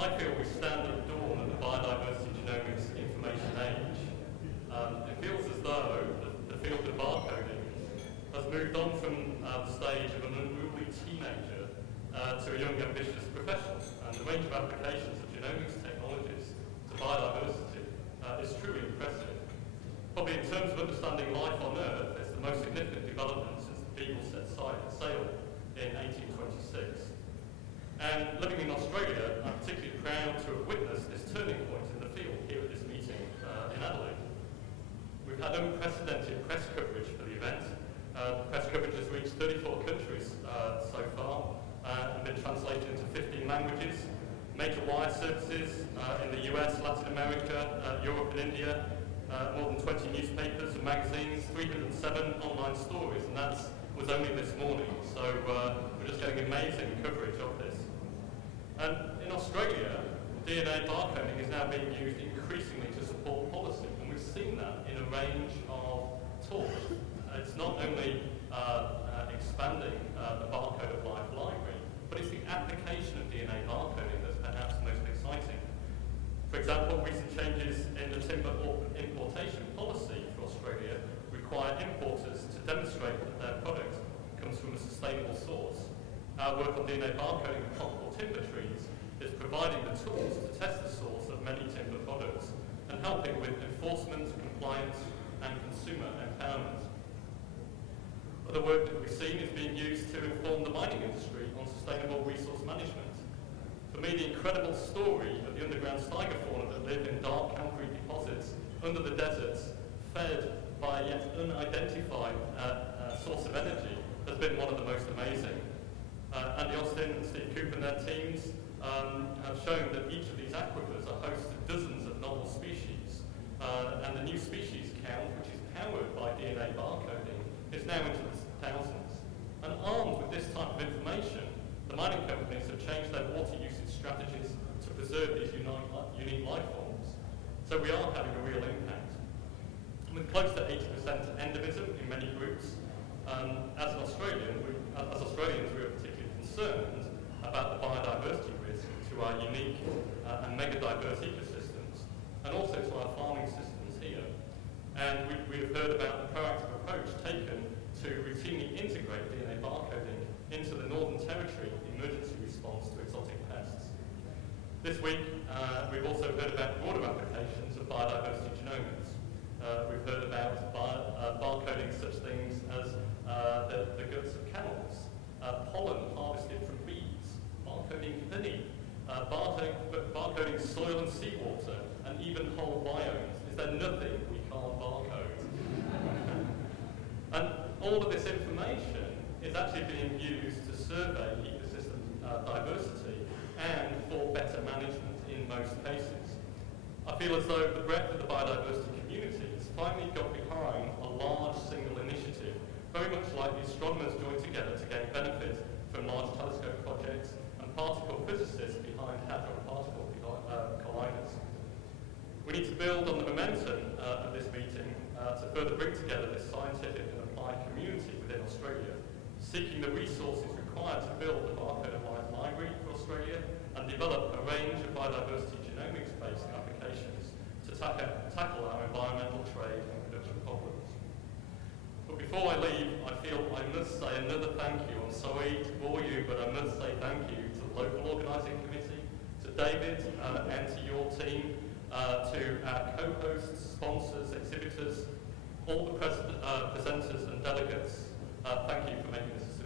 I feel we stand at the dawn of the biodiversity genomics information age. It feels as though the field of barcoding has moved on from the stage of an unruly teenager to a young, ambitious professional, and the range of applications of genomics technologies to biodiversity is truly impressive. Probably in terms of understanding life on Earth, it's the most significant development since the Beagle set sail in 1826. And living in Australia, I'm particularly proud to have witnessed this turning point in the field here at this meeting in Adelaide. We've had unprecedented press coverage for the event. The press coverage has reached 34 countries so far and been translated into 15 languages. Major wire services in the US, Latin America, Europe and India, more than 20 newspapers and magazines, 307 online stories, and that was only this morning. So we're just getting amazing coverage of this. And in Australia, DNA barcoding is now being used increasingly to support policy, and we've seen that in a range of talks. It's not only expanding the Barcode of Life library, but it's the application of DNA barcoding that's perhaps most exciting. For example, recent changes in the timber importation policy for Australia require importers to demonstrate that their product comes from a sustainable source. Our work on DNA barcoding of tropical timber trees is providing the tools to test the source of many timber products and helping with enforcement, compliance, and consumer empowerment. Other work that we've seen is being used to inform the mining industry on sustainable resource management. For me, the incredible story of the underground stiger fauna that live in dark concrete deposits under the deserts, fed by a yet unidentified source of energy, has been one of the most amazing. Andy Austin and Steve Cooper and their teams have shown that each of these aquifers are host to dozens of novel species, and the new species count, which is powered by DNA barcoding, is now into the thousands. And armed with this type of information, the mining companies have changed their water usage strategies to preserve these unique life forms. So we are having a real impact. With close to 80% endemism in many groups, as Australians, we are particularly concerned about the biodiversity risk to our unique and mega diverse ecosystems, and also to our farming systems here. And we have heard about the proactive approach taken to routinely integrate DNA barcoding into the Northern Territory emergency response to exotic pests. This week, we've also heard about broader applications of biodiversity genomics. We've heard about barcoding such things as the guts of camels, pollen harvested from bees, barcoding honey, barcoding soil and seawater, and even whole biomes. Is there nothing we can't barcode? And all of this information is actually being used to survey ecosystem diversity and for better management in most cases. I feel as though the breadth of the biodiversity community has finally got behind a large single initiative, very much like the astronomers joined together to gain benefit from large telescope projects and particle physicists behind hadron particle colliders. We need to build on the momentum of this meeting to further bring together this scientific and applied community within Australia, seeking the resources required to build the Barcode of Life library for Australia and develop a range of biodiversity genomics-based applications to tackle our environmental, trade and production problems. But before I leave, I feel I must say another thank you. I'm sorry to bore you, but I must say thank you to the local organising committee, to David and to your team, to our co-hosts, sponsors, exhibitors, all the presenters and delegates. Thank you for making this